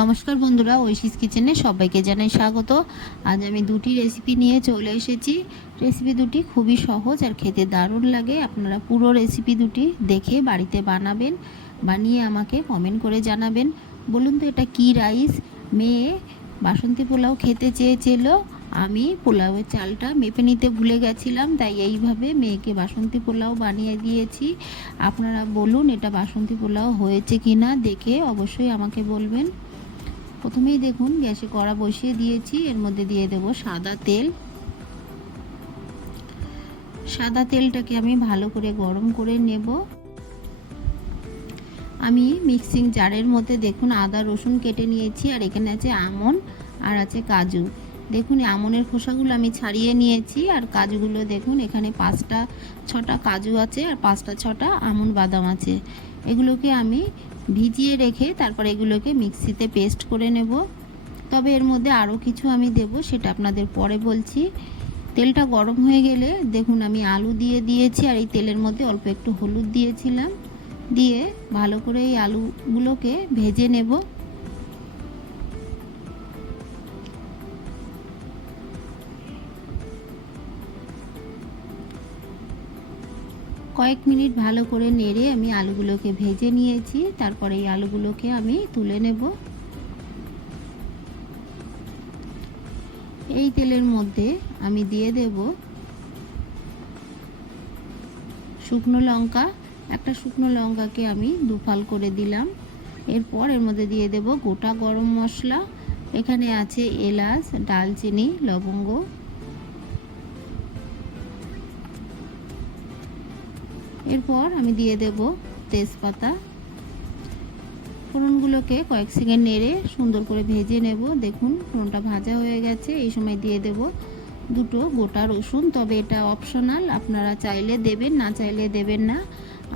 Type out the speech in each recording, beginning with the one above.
নমস্কার বন্ধুরা, ঐশিস কিচেনে সবাইকে জানাই স্বাগত। আজ আমি দুটি রেসিপি নিয়ে চলে এসেছি। রেসিপি দুটি খুবই সহজ আর খেতে দারুণ লাগে। আপনারা পুরো রেসিপি দুটি দেখে বাড়িতে বানাবেন, বানিয়ে আমাকে কমেন্ট করে জানাবেন। বলুন তো এটা কি রাইস মেয়ে বাসন্তী পোলাও খেতে চেয়েছিল। আমি পোলাওয়ের চালটা মেপে নিতে ভুলে গেছিলাম, তাই এইভাবে মেয়েকে বাসন্তী পোলাও বানিয়ে দিয়েছি। আপনারা বলুন এটা বাসন্তী পোলাও হয়েছে কি না দেখে অবশ্যই আমাকে বলবেন। প্রথমেই দেখুন, গ্যাসে কড়া বসিয়ে দিয়েছি। এর মধ্যে দিয়ে দেব সাদা তেল। সাদা তেলটাকে আমি ভালো করে গরম করে নেব। আমি মিক্সিং জারের মধ্যে দেখুন, আদা, রসুন কেটে নিয়েছি, আর এখানে আছে আমন, আর আছে কাজু। দেখুন আমনের খোসাগুলো আমি ছাড়িয়ে নিয়েছি, আর কাজুগুলো দেখুন, এখানে পাঁচটা, ছটা কাজু আছে, আর পাঁচটা, ছটা আমন বাদাম আছে। এগুলোকে আমি ভিজিয়ে রেখে তারপর এগুলোকে মিক্সিতে পেস্ট করে নেব। তবে এর মধ্যে আরও কিছু আমি দেব, সেটা আপনাদের পরে বলছি। তেলটা গরম হয়ে গেলে দেখুন আমি আলু দিয়ে দিয়েছি, আর এই তেলের মধ্যে অল্প একটু হলুদ দিয়েছিলাম। দিয়ে ভালো করে এই আলুগুলোকে ভেজে নেব। কয়েক মিনিট ভালো করে নেড়ে আমি আলুগুলোকে ভেজে নিয়েছি। তারপরে এই আলুগুলোকে আমি তুলে নেব। এই তেলের মধ্যে আমি দিয়ে দেব শুকনো লঙ্কা। একটা শুকনো লঙ্কাকে আমি দুফাল করে দিলাম। এরপর এর মধ্যে দিয়ে দেব গোটা গরম মশলা। এখানে আছে এলাচ, ডালচিনি, লবঙ্গ। এরপর আমি দিয়ে দেব তেজপাতা। ফোড়নগুলোকে কয়েক সেকেন্ড নেড়ে সুন্দর করে ভেজে নেব। দেখুন, ফোড়নটা ভাজা হয়ে গেছে। এই সময় দিয়ে দেব দুটো গোটা রসুন। তবে এটা অপশনাল আপনারা চাইলে দেবেন, না চাইলে দেবেন না।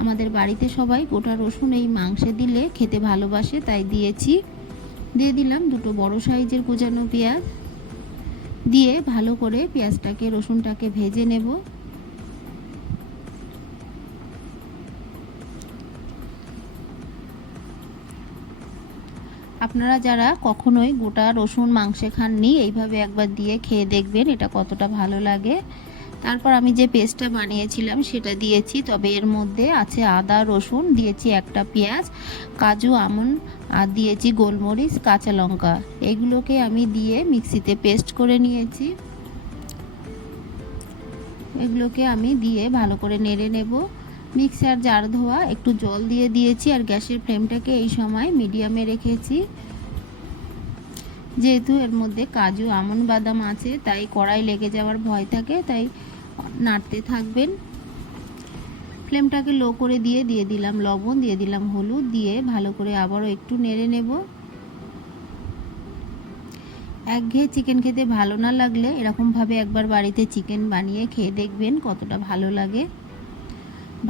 আমাদের বাড়িতে সবাই গোটা রসুন এই মাংসে দিলে খেতে ভালোবাসে, তাই দিয়েছি। দিয়ে দিলাম দুটো বড় সাইজের কুচানো পেঁয়াজ। দিয়ে ভালো করে পেঁয়াজটাকে, রসুনটাকে ভেজে নেব। আপনারা যারা কখনোই গোটা রসুন মাংসে খাননি, এইভাবে একবার দিয়ে খেয়ে দেখবেন এটা কতটা ভালো লাগে। তারপর আমি যে পেস্টটা বানিয়েছিলাম সেটা দিয়েছি, তবে এর মধ্যে আছে আদা, রসুন, দিয়েছি একটা পেঁয়াজ, কাজু, আমন, আর দিয়েছি গোলমরিচ, কাঁচা লঙ্কা। এগুলোকে আমি দিয়ে মিক্সিতে পেস্ট করে নিয়েছি। এগুলোকে আমি দিয়ে ভালো করে নেড়ে নেব। মিক্সার জার ধোয়া, একটু জল দিয়ে দিয়েছি আর গ্যাসের ফ্লেমটাকে এই সময় মিডিয়ামে রেখেছি। যেহেতু এর মধ্যে কাজু, আমন বাদাম আছে, তাই কড়াই লেগে যাওয়ার ভয় থাকে, তাই নাড়তে থাকবেন। ফ্লেমটাকে লো করে দিয়ে দিয়ে দিলাম লবণ, দিয়ে দিলাম হলুদ, দিয়ে ভালো করে আবারও একটু নেড়ে নেব। একঘেয়ে চিকেন খেতে ভালো না লাগলে এরকমভাবে একবার বাড়িতে চিকেন বানিয়ে খেয়ে দেখবেন কতটা ভালো লাগে।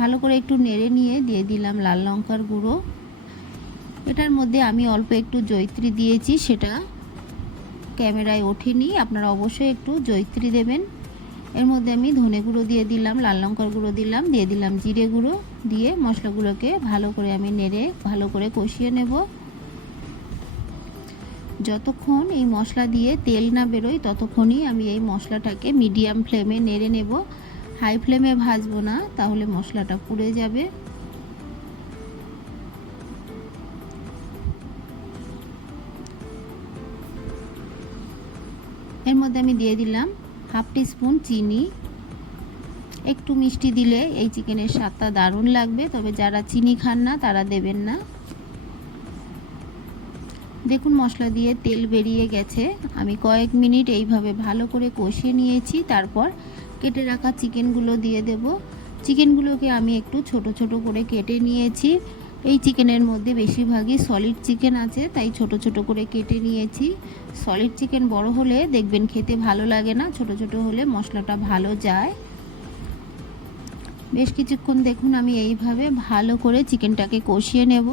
ভালো করে একটু নেড়ে নিয়ে দিয়ে দিলাম লাল লঙ্কার গুঁড়ো। এটার মধ্যে আমি অল্প একটু জৈত্রী দিয়েছি, সেটা ক্যামেরায় ওঠেনি, আপনারা অবশ্যই একটু জৈত্রী দেবেন। এর মধ্যে আমি ধনে গুঁড়ো দিয়ে দিলাম, লাল লঙ্কার গুঁড়ো দিলাম, দিয়ে দিলাম জিরে গুঁড়ো, দিয়ে মশলাগুলোকে ভালো করে আমি নেড়ে, ভালো করে কষিয়ে নেব। যতক্ষণ এই মশলা দিয়ে তেল না বেরোয়, ততক্ষণই আমি এই মশলাটাকে মিডিয়াম ফ্লেমে নেড়ে নেব। হাই ফ্লেমে ভাজবো না, তাহলে মশলাটা পুড়ে যাবে। এর মধ্যে আমি দিয়ে দিলাম হাফ স্পুন চিনি। একটু মিষ্টি দিলে এই চিকেনের স্বাদটা দারুণ লাগবে, তবে যারা চিনি খান না, তারা দেবেন না। দেখুন, মশলা দিয়ে তেল বেরিয়ে গেছে। আমি কয়েক মিনিট এইভাবে ভালো করে কষিয়ে নিয়েছি। তারপর কেটে রাখা চিকেনগুলো দিয়ে দেব। চিকেনগুলোকে আমি একটু ছোট ছোট করে কেটে নিয়েছি। এই চিকেনের মধ্যে বেশিরভাগই সলিড চিকেন আছে, তাই ছোট ছোট করে কেটে নিয়েছি। সলিড চিকেন বড় হলে দেখবেন খেতে ভালো লাগে না, ছোট ছোট হলে মশলাটা ভালো যায়। বেশ কিছুক্ষণ দেখুন, আমি এইভাবে ভালো করে চিকেনটাকে কষিয়ে নেব।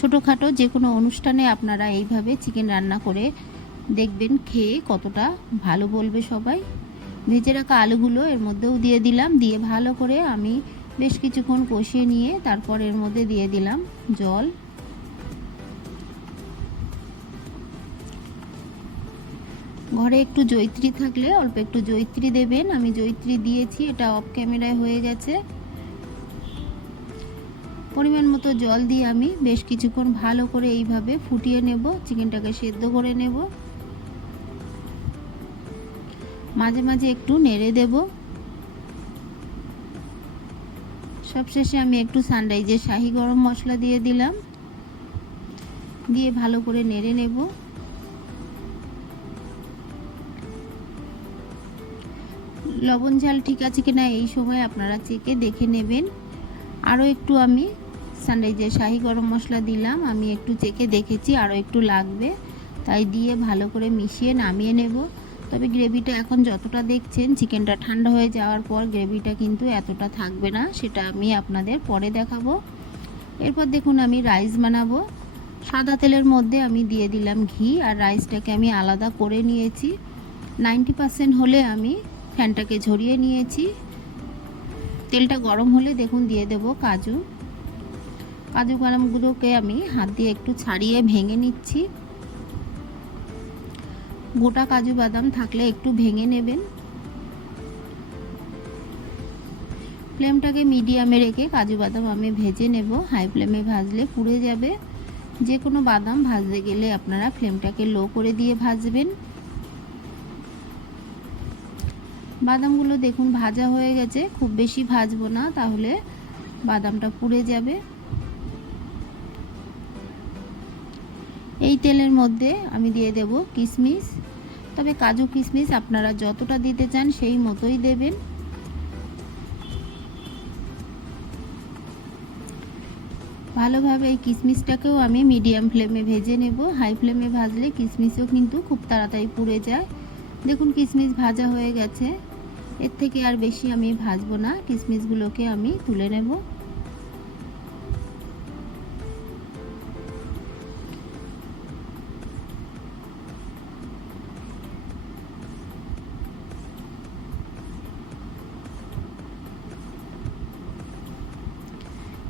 ছোটোখাটো যে কোনো অনুষ্ঠানে আপনারা এইভাবে চিকেন রান্না করে দেখবেন খেয়ে কতটা ভালো বলবে সবাই। ভেজে রাখা আলুগুলো এর মধ্যেও দিয়ে দিলাম, দিয়ে ভালো করে আমি বেশ কিছুক্ষণ কষিয়ে নিয়ে তারপর এর মধ্যে দিয়ে দিলাম জল। ঘরে একটু জৈত্রী থাকলে অল্প একটু জৈত্রী দেবেন, আমি জৈত্রী দিয়েছি, এটা অফ ক্যামেরায় হয়ে গেছে। পরিমাণ মতো জল দিয়ে আমি বেশ কিছুক্ষণ ভালো করে এইভাবে ফুটিয়ে নেব, চিকেনটাকে সেদ্ধ করে নেব। মাঝে মাঝে একটু নেড়ে দেব। সবশেষে আমি একটু সানরাইজের শাহি গরম মশলা দিয়ে দিলাম। দিয়ে ভালো করে নেড়ে নেব। লবণ ঝাল ঠিক আছে কিনা এই সময় আপনারা চেকে দেখে নেবেন। আরও একটু আমি সানরাইজের শাহি গরম মশলা দিলাম, আমি একটু চেকে দেখেছি আরও একটু লাগবে। তাই দিয়ে ভালো করে মিশিয়ে নামিয়ে নেব। তবে গ্রেভিটা এখন যতটা দেখছেন, চিকেনটা ঠান্ডা হয়ে যাওয়ার পর গ্রেভিটা কিন্তু এতটা থাকবে না, সেটা আমি আপনাদের পরে দেখাবো। এরপর দেখুন, আমি রাইস বানাবো। সাদা তেলের মধ্যে আমি দিয়ে দিলাম ঘি, আর রাইসটাকে আমি আলাদা করে নিয়েছি। নাইনটি পার্সেন্ট হলে আমি ফ্যানটাকে ঝরিয়ে নিয়েছি। তেলটা গরম হলে দেখুন দিয়ে দেব কাজু। কাজু বাদামগুলোকে আমি হাত দিয়ে একটু ছাড়িয়ে ভেঙে নিচ্ছি। গোটা কাজু বাদাম থাকলে একটু ভেঙে নেবেন। ফ্লেমটাকে মিডিয়ামে রেখে কাজু বাদাম আমি ভেজে নেব। হাই ফ্লেমে ভাজলে পুড়ে যাবে। যে কোনো বাদাম ভাজতে গেলে আপনারা ফ্লেমটাকে লো করে দিয়ে ভাজবেন। বাদামগুলো দেখুন ভাজা হয়ে গেছে, খুব বেশি ভাজবো না, তাহলে বাদামটা পুড়ে যাবে। এই তেলের মধ্যে আমি দিয়ে দেব কিশমিশ তবে কাজু কিশমিশ আপনারা যতটা দিতে চান সেই মতোই দেবেন। ভালোভাবে এই কিশমিশটাকেও আমি মিডিয়াম ফ্লেমে ভেজে নেব। হাই ফ্লেমে ভাজলে কিশমিশও কিন্তু খুব তাড়াতাড়ি পুড়ে যায়। দেখুন কিশমিশ ভাজা হয়ে গেছে। এর থেকে আর বেশি আমি ভাজবো না কিশমিশগুলোকে আমি তুলে নেব।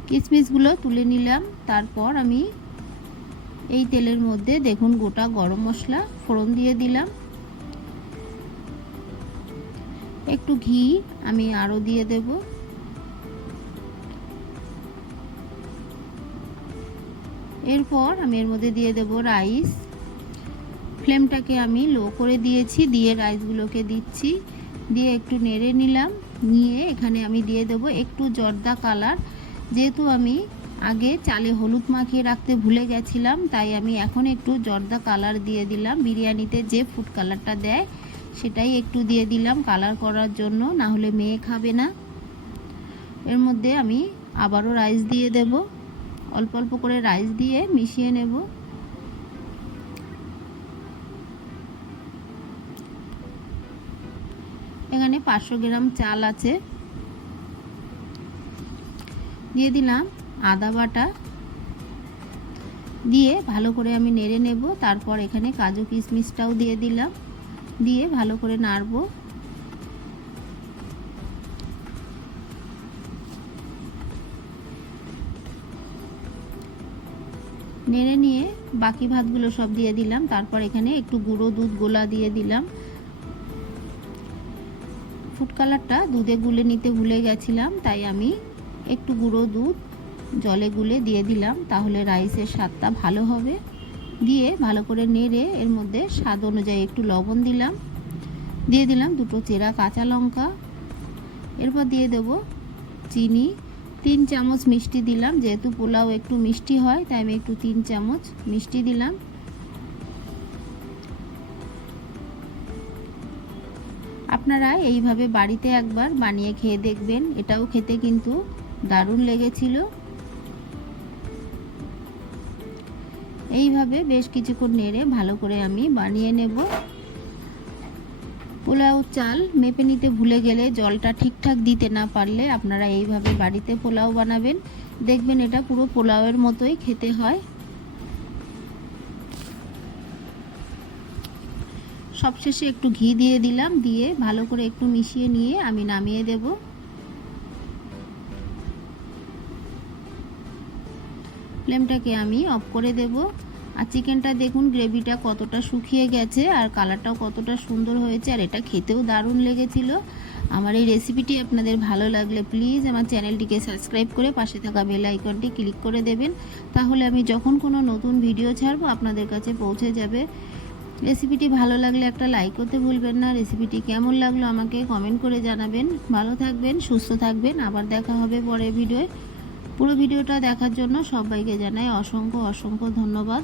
কিশমিশগুলো তুলে নিলাম, তারপর আমি এই তেলের মধ্যে দেখুন গোটা গরম মশলা ফোড়ন দিয়ে দিলাম। একটু ঘি আমি আরও দিয়ে দেব। এরপর আমি এর মধ্যে দিয়ে দেব রাইস। ফ্লেমটাকে আমি লো করে দিয়েছি, দিয়ে রাইসগুলোকে দিচ্ছি। দিয়ে একটু নেড়ে নিলাম, নিয়ে এখানে আমি দিয়ে দেব একটু জর্দা কালার। যেহেতু আমি আগে চালে হলুদ মাখিয়ে রাখতে ভুলে গেছিলাম, তাই আমি এখন একটু জর্দা কালার দিয়ে দিলাম। বিরিয়ানিতে যে ফুড কালারটা দেয় সেটাই একটু দিয়ে দিলাম কালার করার জন্য না হলে মেয়ে খাবে না। এর মধ্যে আমি আবারও রাইস দিয়ে দেব। অল্প অল্প করে রাইস দিয়ে মিশিয়ে নেব। এখানে পাঁচশো গ্রাম চাল আছে। দিয়ে দিলাম আদা বাটা। দিয়ে ভালো করে আমি নেড়ে নেব। তারপর এখানে কাজু কিশমিশটাও দিয়ে দিলাম। দিয়ে ভালো করে নাড়ব। নেড়ে নিয়ে বাকি ভাতগুলো সব দিয়ে দিলাম। তারপর এখানে একটু গুঁড়ো দুধ গোলা দিয়ে দিলাম। ফুড কালারটা দুধে গুলে নিতে ভুলে গেছিলাম, তাই আমি একটু গুঁড়ো দুধ জলে গুলে দিয়ে দিলাম, তাহলে রাইসের স্বাদটা ভালো হবে। দিয়ে ভালো করে নেড়ে এর মধ্যে স্বাদ অনুযায়ী একটু লবণ দিলাম। দিয়ে দিলাম দুটো চেরা কাঁচা লঙ্কা। এরপর দিয়ে দেব চিনি। তিন চামচ মিষ্টি দিলাম, যেহেতু পোলাও একটু মিষ্টি হয়, তাই আমি একটু তিন চামচ মিষ্টি দিলাম। আপনারা এইভাবে বাড়িতে একবার বানিয়ে খেয়ে দেখবেন, এটাও খেতে কিন্তু দারুণ লেগেছিল। এইভাবে বেশ কিছুক্ষণ নেড়ে ভালো করে আমি বানিয়ে নেব। পোলাও চাল মেপে নিতে ভুলে গেলে জলটা ঠিকঠাক দিতে না পারলে আপনারা এইভাবে বাড়িতে পোলাও বানাবেন। দেখবেন এটা পুরো পোলাওয়ের মতোই খেতে হয়। সবশেষে একটু ঘি দিয়ে দিলাম, দিয়ে ভালো করে একটু মিশিয়ে নিয়ে আমি নামিয়ে দেব। ফ্লেমটাকে আমি অফ করে দেব। আর চিকেনটা দেখুন, গ্রেভিটা কতটা শুকিয়ে গেছে আর কালারটাও কতটা সুন্দর হয়েছে আর এটা খেতেও দারুণ লেগেছিল। আমার এই রেসিপিটি আপনাদের ভালো লাগলে প্লিজ আমার চ্যানেলটিকে সাবস্ক্রাইব করে পাশে থাকা বেল আইকনটি ক্লিক করে দেবেন। তাহলে আমি যখন কোনো নতুন ভিডিও ছাড়বো আপনাদের কাছে পৌঁছে যাবে। রেসিপিটি ভালো লাগলে একটা লাইক করতে ভুলবেন না। রেসিপিটি কেমন লাগল আমাকে কমেন্ট করে জানাবেন। ভালো থাকবেন, সুস্থ থাকবেন। আবার দেখা হবে পরের ভিডিওয়। পুরো ভিডিওটা দেখার জন্য সবাইকে জানাই অসংখ্য অসংখ্য ধন্যবাদ।